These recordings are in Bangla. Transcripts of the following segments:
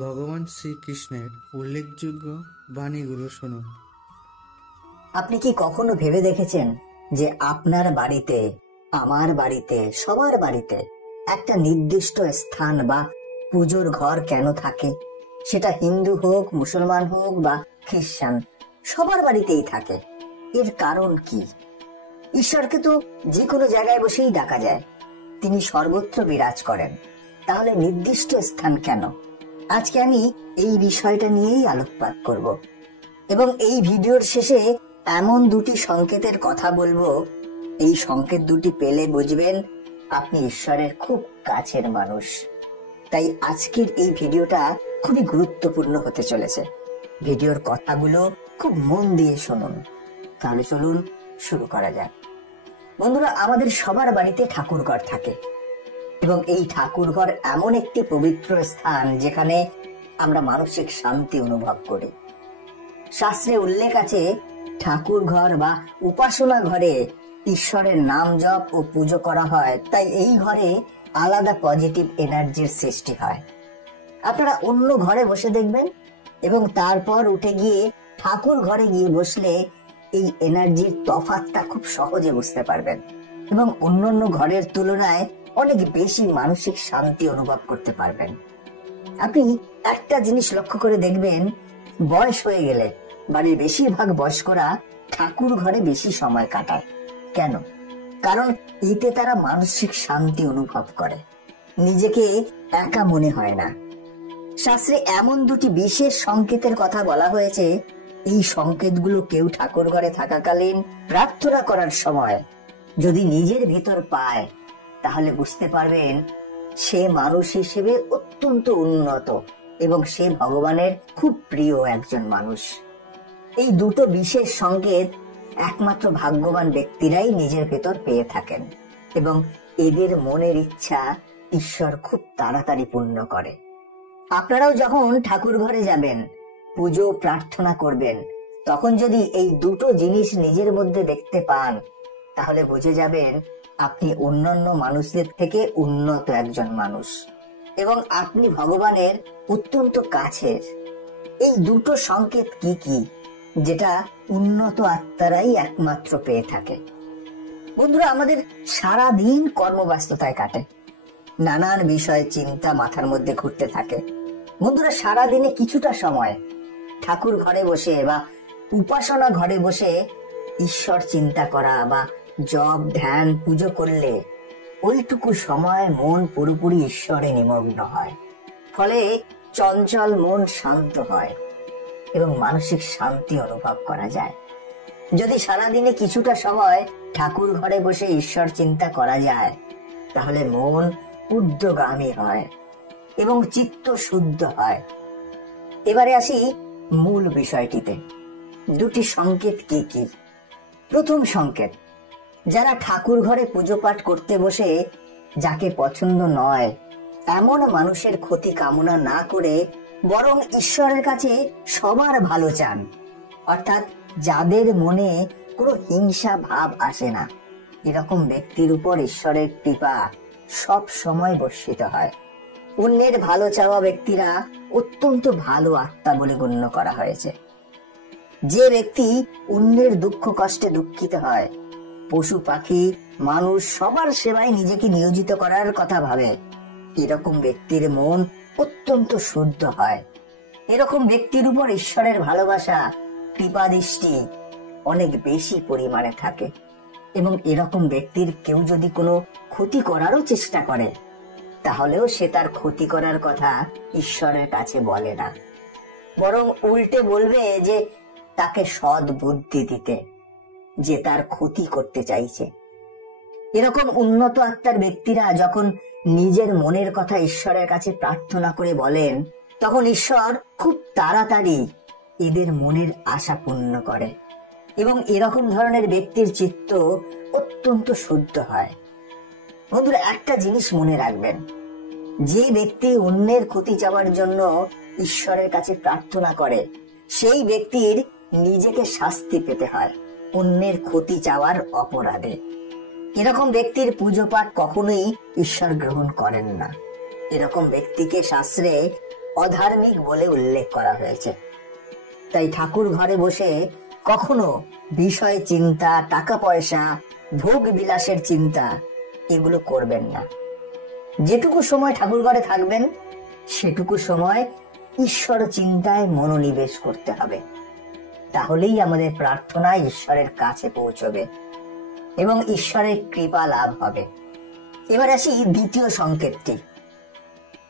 ভগবান শ্রীকৃষ্ণের উল্লেখযোগ্য বাণীগুলো শুনুন। আপনি কি কখনো ভেবে দেখেছেন যে আপনার বাড়িতে, আমার বাড়িতে, সবার বাড়িতে একটা নির্দিষ্ট স্থান বা পুজোর ঘর কেন থাকে? সেটা হিন্দু হোক, মুসলমান হোক বা খ্রিস্টান, সবার বাড়িতেই থাকে। এর কারণ কি? ঈশ্বরকে তো যে কোনো জায়গায় বসেই ডাকা যায়, তিনি সর্বত্র বিরাজ করেন, তাহলে নির্দিষ্ট স্থান কেন? আজকে আমি এই বিষয়টা নিয়েই আলোকপাত করব এবং এই ভিডিওর শেষে এমন দুটি সংকেতের কথা বলবো, এই সংকেত দুটি পেলে বুঝবেন আপনি ঈশ্বরের খুব কাছের মানুষ। তাই আজকের এই ভিডিওটা খুবই গুরুত্বপূর্ণ হতে চলেছে। ভিডিওর কথাগুলো খুব মন দিয়ে শুনুন। তাহলে চলুন শুরু করা যাক। বন্ধুরা, আমাদের সবার বাড়িতে ঠাকুরঘর থাকে এবং এই ঠাকুরঘর এমন একটি পবিত্র স্থান যেখানে আমরা মানসিক শান্তি অনুভব করি। শাস্ত্রে উল্লেখ আছে, ঠাকুর ঘর বা উপাসনা ঘরে ঈশ্বরের নাম জপ ও পুজো করা হয়, তাই এই ঘরে আলাদা পজিটিভ এনার্জির সৃষ্টি হয়। আপনারা অন্য ঘরে বসে দেখবেন এবং তারপর উঠে গিয়ে ঠাকুর ঘরে গিয়ে বসলে এই এনার্জির তফাৎটা খুব সহজে বুঝতে পারবেন এবং অন্যান্য ঘরের তুলনায় অনেক বেশি মানসিক শান্তি অনুভব করতে পারবেন। আপনি একটা জিনিস লক্ষ্য করে দেখবেন, বয়স হয়ে গেলে বাড়ির বেশিরভাগ বয়স্করা ঠাকুর ঘরে বেশি সময় কাটায়। কেন? কারণ এতে তারা মানসিক শান্তি অনুভব করে, নিজেকে একা মনে হয় না। শাস্ত্রে এমন দুটি বিশেষ সংকেতের কথা বলা হয়েছে, এই সংকেতগুলো কেউ ঠাকুর ঘরে থাকাকালীন প্রার্থনা করার সময় যদি নিজের ভেতর পায়, তাহলে বুঝতে পারবেন সে মানুষ হিসেবে অত্যন্ত উন্নত এবং সে ভগবানের খুব প্রিয় একজন মানুষ। এই দুটো বিশেষ সংকেত একমাত্র ভাগ্যবান ব্যক্তিরাই নিজের ভেতর পেয়ে থাকেন এবং এদের মনের ইচ্ছা ঈশ্বর খুব তাড়াতাড়ি পূর্ণ করে। আপনারাও যখন ঠাকুর ঘরে যাবেন, পুজো প্রার্থনা করবেন, তখন যদি এই দুটো জিনিস নিজের মধ্যে দেখতে পান, তাহলে বুঝে যাবেন আপনি অন্যান্য মানুষদের থেকে উন্নত একজন মানুষ এবং আপনি ভগবানের অত্যন্ত কাছের। এই দুটো সংকেত কি কি, যেটা উন্নত আত্মারাই একমাত্র পেয়ে থাকে? বন্ধুরা, আমাদের সারা দিন কর্মব্যস্ততায় কাটে, নানান বিষয় চিন্তা মাথার মধ্যে ঘুরতে থাকে। বন্ধুরা, সারা দিনে কিছুটা সময় ঠাকুর ঘরে বসে বা উপাসনা ঘরে বসে ঈশ্বর চিন্তা করা বা জপ ধ্যান পুজো করলে ওইটুকু সময় মন পুরোপুরি ঈশ্বরে নিমগ্ন হয়। ফলে চঞ্চল মন শান্ত হয় এবং মানসিক শান্তি অনুভব করা যায়। যদি সারাদিনে কিছুটা সময় ঠাকুর ঘরে বসে ঈশ্বর চিন্তা করা যায়, তাহলে মন ঊর্ধ্বগামী হয় এবং চিত্ত শুদ্ধ হয়। এবারে আসি মূল বিষয়টিতে। দুটি সংকেত কি কি? প্রথম সংকেত, যারা ঠাকুর ঘরে পুজো পাঠ করতে বসে যাকে পছন্দ নয় এমন মানুষের ক্ষতি কামনা না করে বরং ঈশ্বরের কাছে সবার ভালো চান, অর্থাৎ যাদের মনে কোনো হিংসা ভাব আসে না, এরকম ব্যক্তির উপর ঈশ্বরের কৃপা সব সময় বর্ষিত হয়। অন্যের ভালো চাওয়া ব্যক্তিরা অত্যন্ত ভালো আত্মা বলে গণ্য করা হয়েছে। যে ব্যক্তি অন্যের দুঃখ কষ্টে দুঃখিত হয়, পশু পাখি মানুষ সবার সেবায় নিজেকে নিয়োজিত করার কথা ভাবে, এরকম ব্যক্তির মন অত্যন্ত শুদ্ধ হয়। এরকম ব্যক্তির উপর ঈশ্বরের ভালোবাসা কৃপা দৃষ্টি অনেক বেশি পরিমাণে থাকে এবং এরকম ব্যক্তির কেউ যদি কোনো ক্ষতি করারও চেষ্টা করে, তাহলেও সে তার ক্ষতি করার কথা ঈশ্বরের কাছে বলে না, বরং উল্টে বলবে যে তাকে সৎ বুদ্ধি দিতে, যে তার ক্ষতি করতে চাইছে। এরকম উন্নত আত্মার ব্যক্তিরা যখন নিজের মনের কথা ঈশ্বরের কাছে প্রার্থনা করে বলেন, তখন ঈশ্বর খুব তাড়াতাড়ি এদের মনের আশা পূর্ণ করে এবং এরকম ধরনের ব্যক্তির চিত্ত অত্যন্ত শুদ্ধ হয়। বন্ধুরা, একটা জিনিস মনে রাখবেন, যে ব্যক্তি অন্যের ক্ষতি চাওয়ার জন্য ঈশ্বরের কাছে প্রার্থনা করে, সেই ব্যক্তির নিজেকে শাস্তি পেতে হয় অন্যের ক্ষতি চাওয়ার অপরাধে। এরকম ব্যক্তির পুজো পাঠ কখনোই ঈশ্বর গ্রহণ করেন না। এরকম ব্যক্তিকে শাস্ত্রে অধার্মিক বলে উল্লেখ করা হয়েছে। তাই ঠাকুর ঘরে বসে কখনো বিষয় চিন্তা, টাকা পয়সা, ভোগ বিলাসের চিন্তা এগুলো করবেন না। যেটুকু সময় ঠাকুর ঘরে থাকবেন সেটুকু সময় ঈশ্বর চিন্তায় মনোনিবেশ করতে হবে। তাহলেই আমাদের প্রার্থনা ঈশ্বরের কাছে পৌঁছবে এবং ঈশ্বরের কৃপা লাভ হবে। এবার আসি দ্বিতীয় সংকেতটি।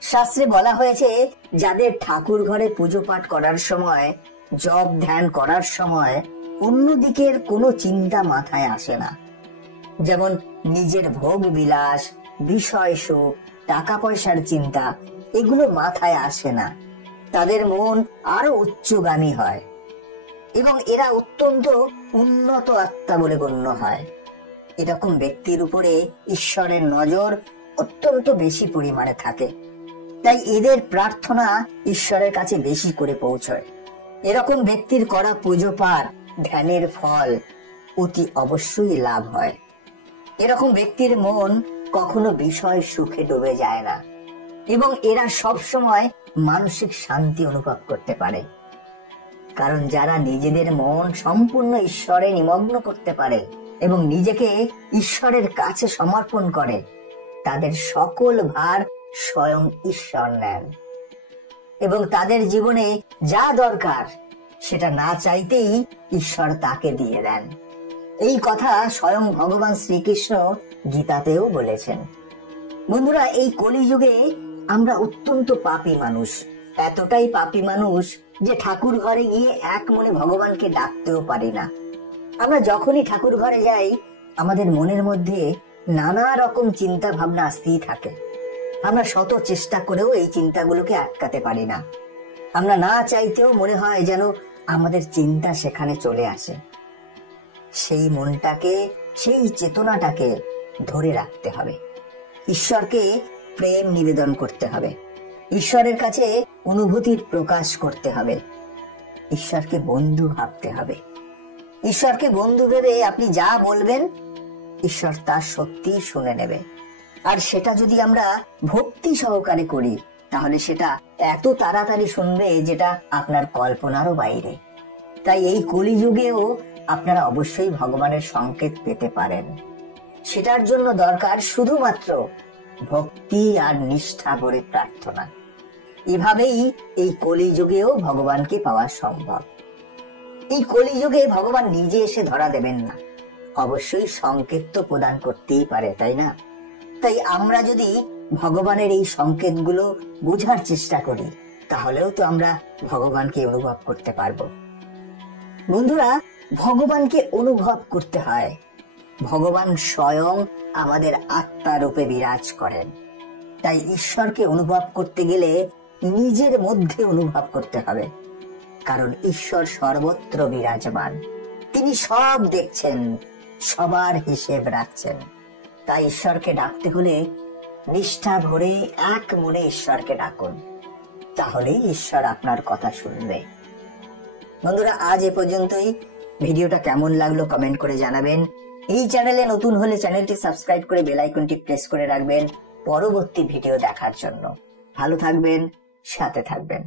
শাস্ত্রে বলা হয়েছে যাদের ঠাকুর ঘরে পুজো পাঠ করার সময়, জপ ধ্যান করার সময় অন্যদিকের কোনো চিন্তা মাথায় আসে না, যেমন নিজের ভোগ বিলাস, বিষয় সুখ, টাকা পয়সার চিন্তা এগুলো মাথায় আসে না, তাদের মন আরো উচ্চগামী হয় এবং এরা অত্যন্ত উন্নত আত্মা বলে গণ্য হয়। এরকম ব্যক্তির উপরে ঈশ্বরের নজর অত্যন্ত বেশি পরিমাণে থাকে। তাই এদের প্রার্থনা ঈশ্বরের কাছে বেশি করে পৌঁছয়। এরকম ব্যক্তির করা পুজো পাঠ ধ্যানের ফল অতি অবশ্যই লাভ হয়। এরকম ব্যক্তির মন কখনো বিষয় সুখে ডুবে যায় না এবং এরা সব সময় মানসিক শান্তি অনুভব করতে পারে। কারণ যারা নিজেদের মন সম্পূর্ণ ঈশ্বরে নিমগ্ন করতে পারে এবং নিজেকে ঈশ্বরের কাছে সমর্পণ করে, তাদের সকল ভার স্বয়ং ঈশ্বর নেন এবং তাদের জীবনে যা দরকার সেটা না চাইতেই ঈশ্বর তাকে দিয়ে দেন। এই কথা স্বয়ং ভগবান শ্রীকৃষ্ণ গীতাতেও বলেছেন। বন্ধুরা, এই কলিযুগে আমরা অত্যন্ত পাপী মানুষ, এতটাই পাপী মানুষ যে ঠাকুর ঘরে গিয়ে এক মনে ভগবানকে ডাকতেও পারি না। আমরা যখনই ঠাকুর ঘরে যাই আমাদের মনের মধ্যে নানা রকম চিন্তা ভাবনা আসতেই থাকে। আমরা শত চেষ্টা করেও এই চিন্তাগুলোকে আটকাতে পারি না। আমরা না চাইতেও মনে হয় যেন আমাদের চিন্তা সেখানে চলে আসে। সেই মনটাকে, সেই চেতনাটাকে ধরে রাখতে হবে। ঈশ্বরকে প্রেম নিবেদন করতে হবে, ঈশ্বরের কাছে অনুভূতির প্রকাশ করতে হবে, ঈশ্বরকে বন্ধু ভাবতে হবে। ঈশ্বরকে বন্ধু ভেবে আপনি যা বলবেন ঈশ্বর তা সত্যি শুনে নেবে। আর সেটা যদি আমরা ভক্তি সহকারে করি তাহলে সেটা এত তাড়াতাড়ি শুনবে যেটা আপনার কল্পনারও বাইরে। তাই এই কলিযুগেও আপনারা অবশ্যই ভগবানের সংকেত পেতে পারেন। সেটার জন্য দরকার শুধুমাত্র ভক্তি আর নিষ্ঠা ভরে প্রার্থনা। এভাবেই এই কলিযুগেও ভগবানকে পাওয়া সম্ভব। এই কলিযুগে ভগবান নিজে এসে ধরা দেবেন না, অবশ্যই সংকেত তো প্রদান করতেই পারে, তাই না? তাই আমরা যদি ভগবানের এই সংকেতগুলো বোঝার চেষ্টা করি তাহলেও তো আমরা ভগবানকে অনুভব করতে পারবো। বন্ধুরা, ভগবানকে অনুভব করতে হয়। ভগবান স্বয়ং আমাদের আত্মা রূপে বিরাজ করেন। তাই ঈশ্বরকে অনুভব করতে গেলে নিজের মধ্যে অনুভব করতে হবে, কারণ ঈশ্বর সর্বত্র বিরাজমান। তিনি সব দেখছেন, সবার হিসেব রাখছেন। তাই ঈশ্বরকে ডাকতে হলে নিষ্ঠা ভরে এক মনে ঈশ্বরকে ডাকুন, তাহলেই ঈশ্বর আপনার কথা শুনবে। বন্ধুরা, আজ এ পর্যন্তই। ভিডিওটা কেমন লাগলো কমেন্ট করে জানাবেন। এই চ্যানেলে নতুন হলে চ্যানেলটি সাবস্ক্রাইব করে বেল আইকনটি প্রেস করে রাখবেন পরবর্তী ভিডিও দেখার জন্য। ভালো থাকবেন, সাথে থাকবেন।